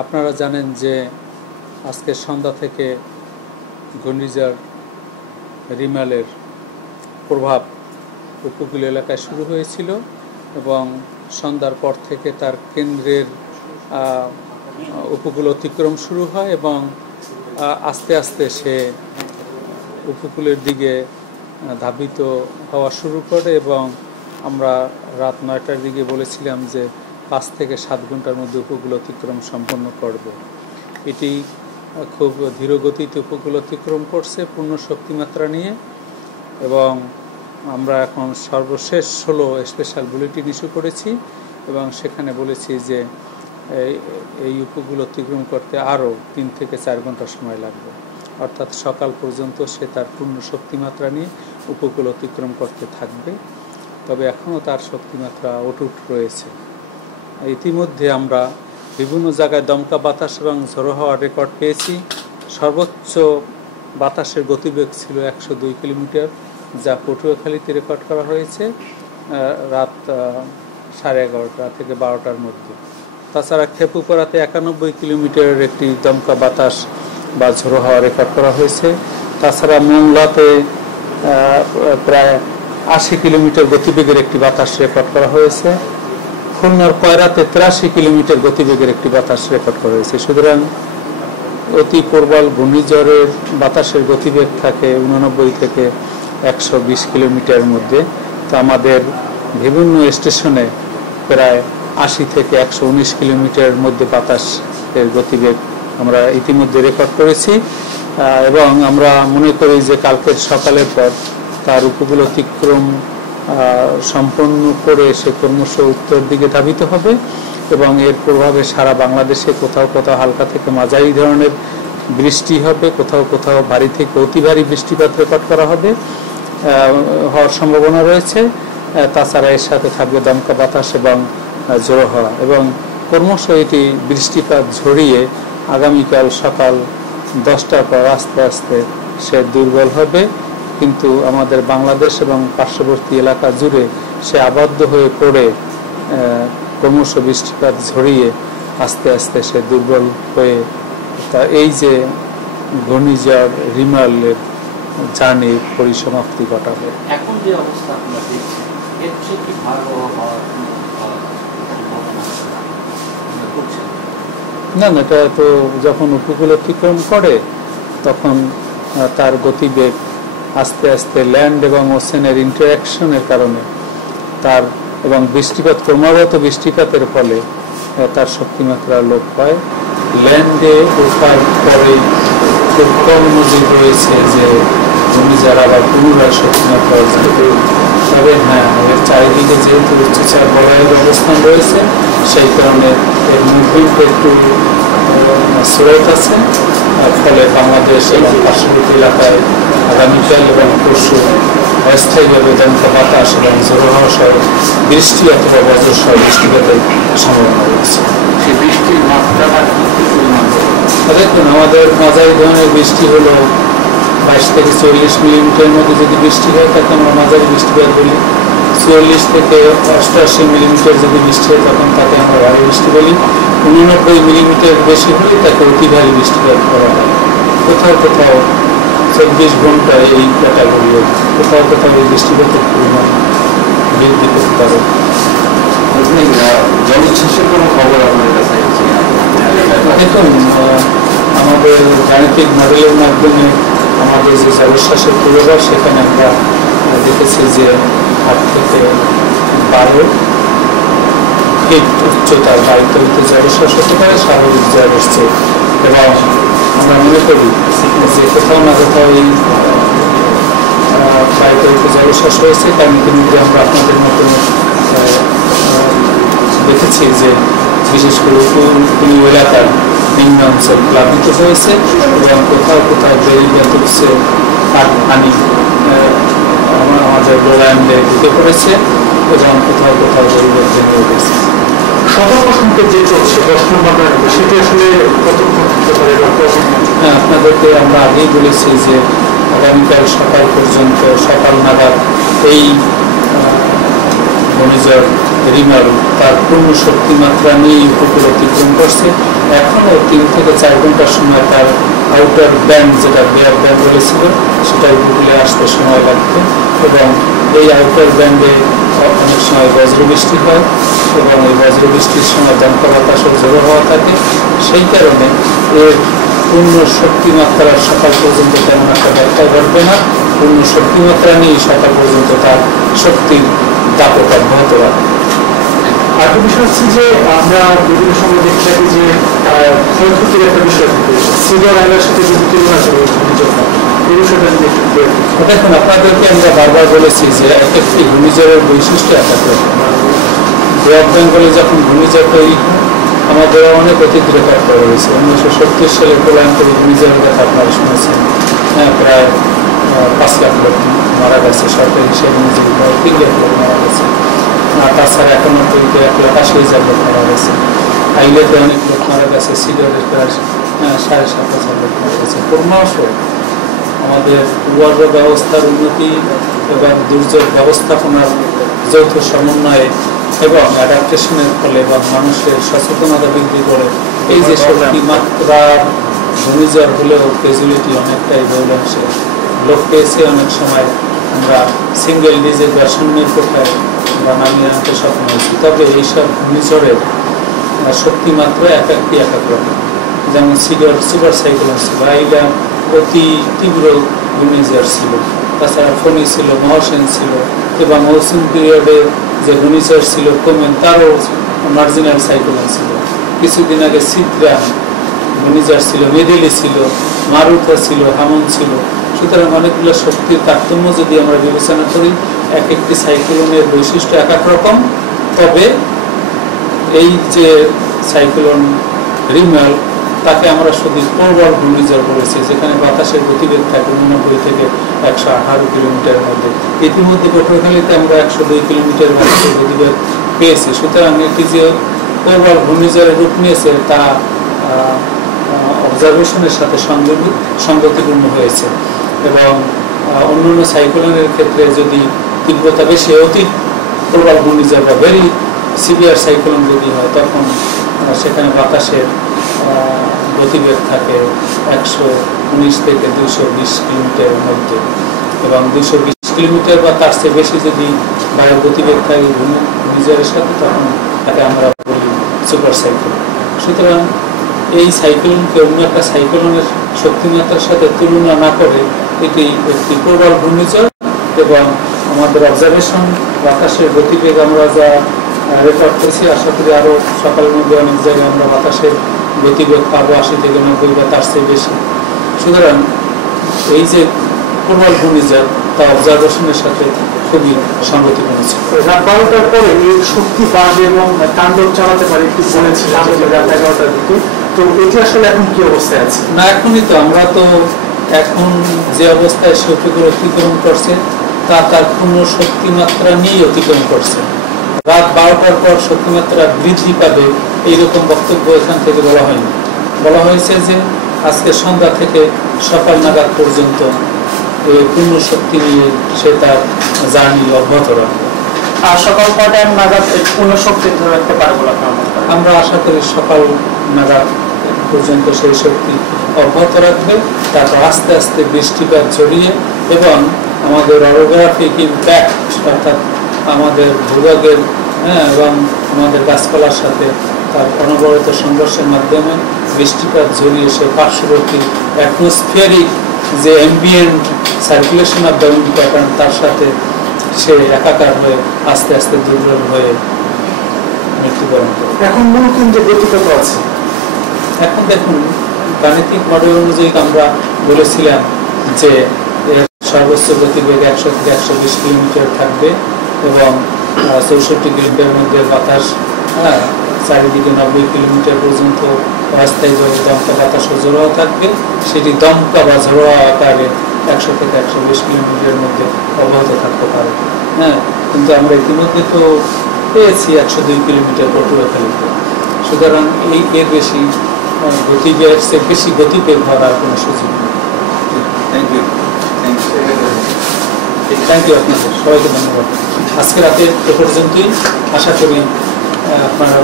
আপনারা জানেন যে আজকে সন্ধ্যা থেকে ঘূর্ণিঝড় রিমালের প্রভাব উপকূল এলাকায় শুরু হয়েছিল এবং সন্ধ্যার পর থেকে তার কেন্দ্রের উপকূল অতিক্রম শুরু হয় এবং আস্তে আস্তে সে উপকূলের দিকে ধাবিত হওয়া শুরু করে এবং আমরা রাত 9টার দিকে বলেছিলাম যে 5 থেকে 7 ঘন্টার মধ্যে উপকূল অতিক্রম সম্পন্ন করবে। এটি খুব ধীরগতিতে উপকূল অতিক্রম করছে পূর্ণ শক্তিমাত্রা নিয়ে এবং আমরা এখন সর্বশেষ 16 স্পেশাল বুলেটিন ইস্যু করেছি এবং সেখানে বলেছি যে এই উপকূল অতিক্রম করতে আরও 3 থেকে 4 ঘন্টা সময় লাগবে, অর্থাৎ সকাল পর্যন্ত সে তার পূর্ণ শক্তিমাত্রা নিয়ে উপকূল অতিক্রম করতে থাকবে। তবে এখনও তার শক্তিমাত্রা অটুট রয়েছে। ইতিমধ্যে আমরা বিভিন্ন জায়গায় দমকা বাতাস এবং ঝোড়ো হাওয়ার রেকর্ড পেয়েছি। সর্বোচ্চ বাতাসের গতিবেগ ছিল 102 কিলোমিটার, যা পটুয়াখালীতে রেকর্ড করা হয়েছে রাত 11:30 থেকে 12টার মধ্যে। তাছাড়া খেপুপাড়াতে 91 কিলোমিটারের একটি দমকা বাতাস বা ঝোড়ো হাওয়া রেকর্ড করা হয়েছে। তাছাড়া মোংলাতে প্রায় 80 কিলোমিটার গতিবেগের একটি বাতাস রেকর্ড করা হয়েছে। খুলনার কয়রাতে 83 কিলোমিটার গতিবেগের একটি বাতাস রেকর্ড করা হয়েছে। সুতরাং অতি প্রবল ঘূর্ণিঝড়ের বাতাসের গতিবেগ থাকে 89 থেকে 120 কিলোমিটারের মধ্যে। তো আমাদের বিভিন্ন স্টেশনে প্রায় 80 থেকে 119 কিলোমিটারের মধ্যে বাতাসের গতিবেগ আমরা ইতিমধ্যে রেকর্ড করেছি এবং আমরা মনে করি যে কালকের সকালের পর তার উপকূল অতিক্রম সম্পন্ন করে সে ক্রমশ উত্তর দিকে ধাবিত হবে এবং এর প্রভাবে সারা বাংলাদেশে কোথাও কোথাও হালকা থেকে মাঝারি ধরনের বৃষ্টি হবে, কোথাও কোথাও ভারী থেকে অতি ভারী বৃষ্টিপাত রেকর্ড করা হবে হওয়ার সম্ভাবনা রয়েছে। তাছাড়া এর সাথে থাকবে দমকা বাতাস এবং ঝোড়ো হাওয়া এবং ক্রমশ এটি বৃষ্টিপাত ঝরিয়ে আগামীকাল সকাল 10টার পর আস্তে আস্তে সে দুর্বল হবে, কিন্তু আমাদের বাংলাদেশ এবং পার্শ্ববর্তী এলাকা জুড়ে সে আবদ্ধ হয়ে পড়ে ক্রমশ বৃষ্টিপাত ঝরিয়ে আস্তে আস্তে সে দুর্বল হয়ে তা এই যে ঘূর্ণিঝড় রিমালের জার্নির পরিসমাপ্তি ঘটাবে। এখন যে অবস্থা আপনারা দেখছেন এর চেয়ে কি না, এটা তো যখন উপকূল অতিক্রম করে তখন তার গতিবেগ আস্তে আস্তে ল্যান্ড এবং ওশেনের ইন্টারাকশনের কারণে তার এবং বৃষ্টিপাত ক্রমাগত বৃষ্টিপাতের ফলে তার শক্তিমাত্রা লোপ পায়। ল্যান্ডে ওঠার পরে খুব কম নজির রয়েছে যে ঘূর্ণিঝড় আবার পুনরায় শক্তিমাত্রা অর্জন করে। তবে হ্যাঁ, এর চারিদিকে যেহেতু উচ্চচাপ বলয়ের অবস্থান রয়েছে সেই কারণে এর মুভমেন্ট একটু স্রোত আছে, ফলে বাংলাদেশ এবং পার্শ্ববর্তী এলাকায় আগামীকাল এবং পরশু অস্থায়ীভাবে দমকা বাতাস এবং ঝোড়ো হাওয়া সহ বৃষ্টি অথবা বজ্রসহ বৃষ্টিপাতের সম্ভাবনা রয়েছে। সেই বৃষ্টির মাত্রাটা দেখুন, আমাদের মাঝারি ধরনের বৃষ্টি হলো 22 থেকে 40 মিলিমিটারের মধ্যে যদি বৃষ্টি হয় তাকে আমরা মাঝারি বৃষ্টিপাত বলি। 40 থেকে 88 মিলিমিটার যদি বৃষ্টি হয় তখন তাকে আমরা ভারী বৃষ্টি বলি। 89 মিলিমিটার বেশি হলে তাকে অতি ভারী বৃষ্টিপাত করা হয়। কোথাও কোথাও 24 ঘন্টায় এই ক্যাটাগরি, কোথাও কোথাও এই বৃষ্টিপাতের পরিমাণ বৃদ্ধি করতে পারে। জলোচ্ছ্বাসের কোনো খবর আপনার কাছে আছে? দেখুন, আমাদের গাণিতিক মডেলের মাধ্যমে আমাদের যে জলোচ্ছ্বাসের পূর্বাভাস সেখানে আমরা দেখেছি যে 8 থেকে 12 ফিট উচ্চতার বায়ুতলতে জলোচ্ছ্বাস হতে পারে স্বাভাবিক জলের চেয়ে, এবং আমরা মনে করি যে কোথাও না কোথাও এই বায়ুতলতে জলোচ্ছ্বাস হয়েছে। কারণ ইতিমধ্যে আমরা আপনাদের মতো দেখেছি যে বিশেষ করে উপকূল এলাকার নিম্ন অঞ্চল প্লাবিত হয়েছে এবং কোথাও কোথাও বেড়িবাঁধ উঠছে পানি আমাদের গোলায়ন্দে ঢুকে পড়েছে এবং কোথাও কোথাও বেড়িবাঁধ ভেঙে গেছে। সর্বপ্রথমকে যে চলছে 10 নম্বর সেটি আসলে কতক্ষণ হতে পারে? আপনাদেরকে আমরা আগেই বলেছি যে আগামীকাল সকাল পর্যন্ত, সকাল নাগাদ এই ঘূর্ণিঝড় রিমাল তার পূর্ণ শক্তিমাত্রা নিয়ে উপকূল অতিক্রম করছে। এখনও 3 থেকে 4 ঘন্টার সময় তার আউটার ব্যান্ড, যেটা বেয়ার ব্যান্ড বলেছিল, সেটা উপকূলে আসতে সময় লাগবে এবং এই আউটার ব্যান্ডে অনেক সময় বজ্রবৃষ্টি হয় এবং এই বজ্রবৃষ্টির সময় দমকা বাতাসও ঝোড়ো হওয়া থাকে। সেই কারণে এর পূর্ণ শক্তিমাত্রার সকাল পর্যন্ত তেমন একটা ব্যাখ্যা ঘটবে না। পূর্ণ শক্তিমাত্রা নিয়ে সকাল পর্যন্ত তার শক্তির দাপট অব্যাহত রাখবে। আরেকটা বিষয় হচ্ছে যে আমরা বিভিন্ন সময় দেখে থাকি যে ক্ষয়ক্ষতির একটা বিষয় থাকে, সিডর আইলার সাথে যদি তুলনা করি ঘূর্ণিঝড়টা, এই বিষয়টা যদি একটু দেখুন, আপনাদেরকে আমরা বারবার বলেছি যে এক একটি ঘূর্ণিঝড়ের বৈশিষ্ট্য এক এক রকম। বে অফ বেঙ্গলে যখন ঘূর্ণিঝড় তৈরি আমাদের অনেক অতীত রেকর্ড করা হয়েছে। 1970 সালে প্রলয়ঙ্করী ঘূর্ণিঝড়ের কথা আপনারা শুনেছেন। প্রায় 5 লাখ লোক মারা গেছে, সরকারি হিসেবে অনুযায়ী প্রায় 3 লাখ লোক মারা গেছে। তাছাড়া 91-তে 1,80,000 লোক মারা গেছে। আইলেতে অনেক লোক মারা গেছে। সিডরের প্রায় 7,500 লোক মারা গেছে। ক্রমশ আমাদের পূর্বাভাস ব্যবস্থার উন্নতি এবং দুর্যোগ ব্যবস্থাপনার যৌথ সমন্বয়ে এবং অ্যাডাপ্টেশনের ফলে এবং মানুষের সচেতনতা বৃদ্ধি করে এই যে শক্তিমাত্রার ঘূর্ণিঝড় হলেও ক্যাজুয়ালিটি অনেকটাই বহুল অংশে লোক পেয়েছে। অনেক সময় আমরা সিঙ্গেল ডিজিট বা শূন্যের কোঠায় আমরা নামিয়ে আনতে সক্ষম হয়েছি। তবে এইসব ঘূর্ণিঝড়ের শক্তিমাত্রা এক একটি এক এক রকম। যেমন সিডর সুপার সাইক্লোন ছিল, আইলা অতি তীব্র ঘূর্ণিঝড় ছিল। তাছাড়া ফণী ছিল, মহাসেন ছিল এবং মৌসুম পিরিয়ডে যে ঘূর্ণিঝড় ছিল কোমেন, তারও মার্জিনাল সাইক্লোন ছিল। কিছুদিন আগে সিদ্রা ঘূর্ণিঝড় ছিল, মেডেলি ছিল, মারুথা ছিল, হামন ছিল। সুতরাং অনেকগুলো শক্তির তারতম্য যদি আমরা বিবেচনা করি, এক একটি সাইক্লোনের বৈশিষ্ট্য এক এক রকম। তবে এই যে সাইক্লোন রিমাল, তাকে আমরা শুধু প্রবল ঘূর্ণিঝড় বলেছি, যেখানে বাতাসের গতিবেগ থাকে 99 থেকে 118 কিলোমিটারের মধ্যে। ইতিমধ্যে পটুয়াখালীতে আমরা 102 কিলোমিটার বাতাসের গতিবেগ পেয়েছি। সুতরাং এটি যে প্রবল ঘূর্ণিঝড়ের রূপ নিয়েছে তা অবজারভেশনের সাথে সঙ্গতিপূর্ণ হয়েছে। এবং অন্যান্য সাইক্লোনের ক্ষেত্রে যদি তীব্রতা বেশি, অতি প্রবল ঘূর্ণিঝড় বা ভেরি সিভিয়ার সাইক্লোন যদি হয়, তখন সেখানে বাতাসের গতিবেগ থাকে 119 থেকে 220 কিলোমিটারের মধ্যে এবং 220 কিলোমিটার বা তার চেয়ে বেশি যদি বায়ুর গতিবেগ থাকে ঘূর্ণিঝড়ের সাথে, তখন তাকে আমরা বলি সুপার সাইক্লোন। সুতরাং এই সাইক্লোনকে অন্য একটা সাইক্লোনের শক্তিমাত্রার সাথে তুলনা না করে এটি একটি প্রবল ঘূর্ণিঝড়। এবং আমাদের অবজারভেশন বাতাসের গতিবেগ আমরা যা রেকর্ড করছি, আশা করি আরও সকালের মধ্যে অনেক জায়গায় আমরা বাতাসের গতিবেগ পাবো 80 থেকে 90 বা তার চেয়ে বেশি। সুতরাং এই যে প্রবল ঘূর্ণিঝড় তা অবজারভেশনের সাথে খুবই সঙ্গতিপূর্ণ ছিল। রাত 12টার পরে এই শক্তি বাড়বে এবং তাণ্ডব চালাতে পারে একটু বলেছিলাম রাত 11টার দিকে। তো এটি আসলে এখন কি অবস্থায় আছে? না, এখনই তো আমরা তো এখন যে অবস্থায় সে উপকূল অতিক্রম করছে তা তার পূর্ণ শক্তিমাত্রা নিয়ে অতিক্রম করছে। রাত 12টার পর শক্তিমাত্রা বৃদ্ধি পাবে এইরকম বক্তব্য এখান থেকে বলা হয়নি। বলা হয়েছে যে আজকে সন্ধ্যা থেকে সকাল নাগাদ পর্যন্ত পূর্ণ শক্তি নিয়ে সে তার জার্নি অব্যাহত রাখবে। আর সকাল কটায় নাগাদ পূর্ণ শক্তি ধরে রাখতে পারবো আমরা আশা করি সকাল নাগাদ পর্যন্ত সেই শক্তি অব্যাহত রাখবে। তারপর আস্তে আস্তে বৃষ্টিপাত জড়িয়ে এবং আমাদের অরোগ্রাফিক ইম্প্যাক্ট, অর্থাৎ আমাদের ভূভাগের এবং আমাদের গাছপালার সাথে তার অনবরত সংঘর্ষের মাধ্যমে বৃষ্টিপাত জড়িয়ে সে পার্শ্ববর্তী অ্যাটমসফিয়ারিক যে ambient circulation of the wind pattern, তার সাথে সে একাকার হয়ে আস্তে আস্তে দুর্বল হয়ে মৃত্যুবরণ করে। এখন মূল কেন্দ্রে গতি কত আছে? এখন দেখুন, গাণিতিক মডেল অনুযায়ী আমরা বলেছিলাম যে এর সর্বোচ্চ গতিবেগ 100 থেকে 120 কিলোমিটার থাকবে এবং 64 কিলোমিটার মধ্যে বাতাস, চারিদিকে 90 কিলোমিটার পর্যন্ত অস্থায়ীভাবে দমকা বাতাস ঝোড়ো থাকবে। সেটি দমকা বা ঝোড়ো আকারে 100 থেকে 120 কিলোমিটারের মধ্যে অব্যাহত থাকতে পারে। কিন্তু আমরা ইতিমধ্যে তো পেয়েছি 102 কিলোমিটার পটুয়াখালীতে। সুতরাং এর বেশি গতিবেগ, বেশি গতিবেগ হওয়ার কোনো সুযোগ নেই। Thank you. থ্যাংক ইউ আপনাদের সবাইকে ধন্যবাদ। আজকে রাতে এ পর্যন্তই, আশা করি আপনারা